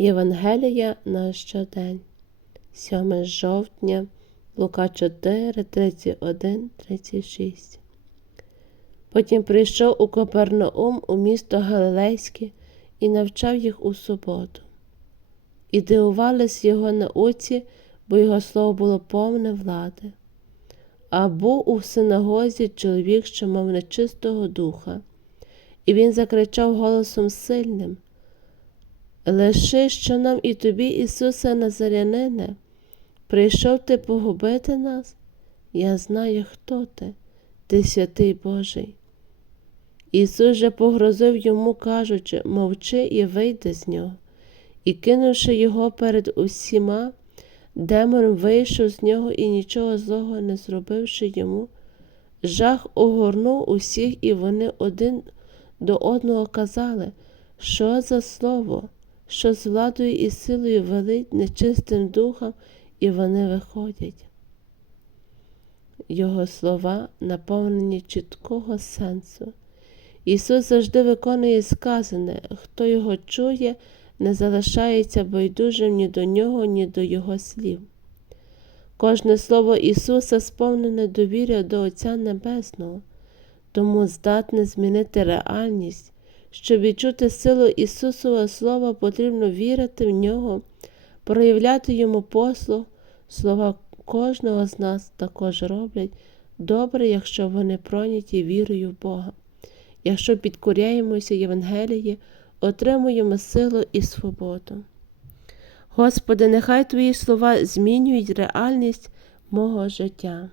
Євангелія на щодень, 7 жовтня, Лука 4, 31, 36. Потім прийшов у Копернаум у місто Галилейське і навчав їх у суботу. І дивувались його науці, бо його слово було повне влади. А був у синагозі чоловік, що мав нечистого духа, і він закричав голосом сильним Лиши, що нам і тобі, Ісусе Назарянине, прийшов ти погубити нас? Я знаю, хто ти, ти святий Божий. Ісус же погрозив йому, кажучи, мовчи і вийди з нього. І кинувши його перед усіма, демон вийшов з нього і нічого злого не зробивши йому. Жах огорнув усіх, і вони один до одного казали, що за слово, що з владою і силою велить нечистим духом, і вони виходять. Його слова наповнені чіткого сенсу. Ісус завжди виконує сказане, хто його чує, не залишається байдужим ні до нього, ні до Його слів. Кожне слово Ісуса сповнене довір'я до Отця Небесного, тому здатне змінити реальність. Щоб відчути силу Ісусового Слова, потрібно вірити в Нього, проявляти Йому послуг. Слова кожного з нас також роблять добре, якщо вони пройняті вірою в Бога. Якщо підкоряємося Євангелії, отримуємо силу і свободу. Господи, нехай Твої слова змінюють реальність мого життя.